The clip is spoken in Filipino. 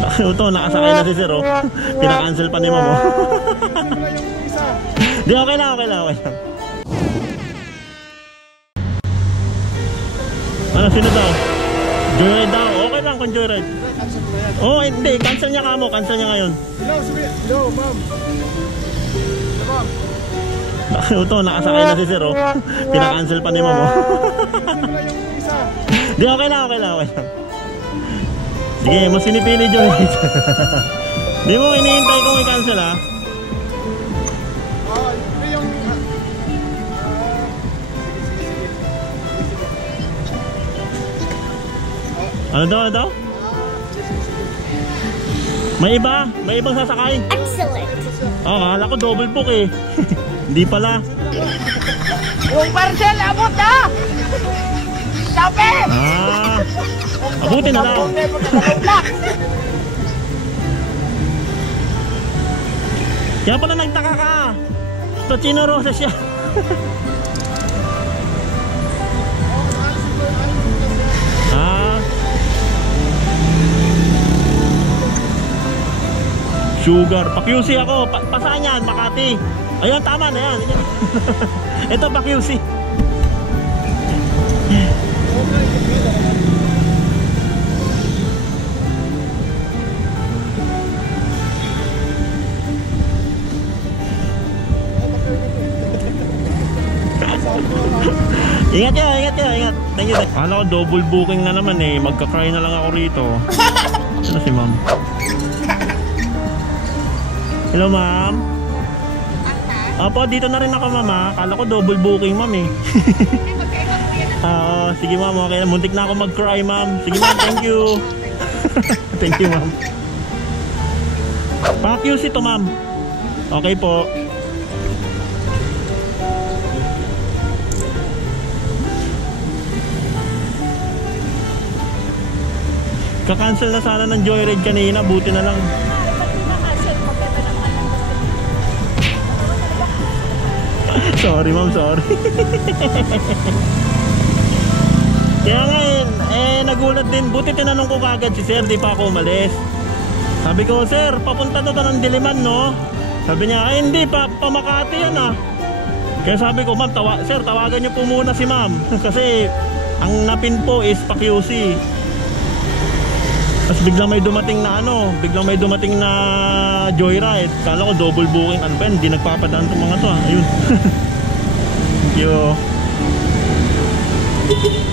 Ito, nakasakay na si Sir, oh. Pinakancel pa ni Ma'am, oh. Di, okay lang, okay lang, okay lang. Ano, sino daw? Joyride daw, okay lang kung joyride. Oh, hindi, cancel niya ka mo, cancel niya ngayon. Hello, Ma'am. Ma'am. Ito, nakasakay na si Sir, oh. Pinakancel pa ni Ma'am, oh. Di, okay lang, okay lang, okay lang. Sige, mas sinipili joyride. Di mo hinihintay kung i-cancel, ha? Ano daw, ano daw? May iba? May ibang sasakay? Excellent! Oh, akala ko double book eh. Hindi pala. Yung parcel, abot na! Sabi! Ah, abutin na lang. Kaya pala nagtaka ka. Tocino Rosa siya. Sugar, pa-QC ako, pasaan yan, Makati. Ayun, tama na yan. Ito pa-QC. Ingat yun, ingat yun, ingat. Thank you. Kala ko double booking na naman eh. Magka-cry na lang ako rito. Ano si Ma'am? Hello, Ma'am. Opo, dito na rin ako, Ma'am. Kala ko double booking, Ma'am eh. Sige, Ma'am. Okay, muntik na ako mag-cry, Ma'am. Sige, Ma'am. Thank you. Thank you, Ma'am. Pa-QC to, Ma'am. Okay po. Ka-cancel na sana ng joyride kanina. Buti na lang. Sorry, Ma'am, sorry. Kaya ngayon, nagulat din. Buti tinanong ko kagad si Sir, di pa ako umalis. Sabi ko, Sir, papunta to ng Diliman, no? Sabi niya, hindi, pa Makati yan, ah. Kaya sabi ko, Ma'am, Sir, tawagan niyo po muna si Ma'am. Kasi, ang napin po is pa-QC. Tapos biglang may dumating na biglang may dumating na joyride. Kala ko double booking. Ano ba yan? Hindi nagpapadaan itong mga to, ah. Ayun. Thank you.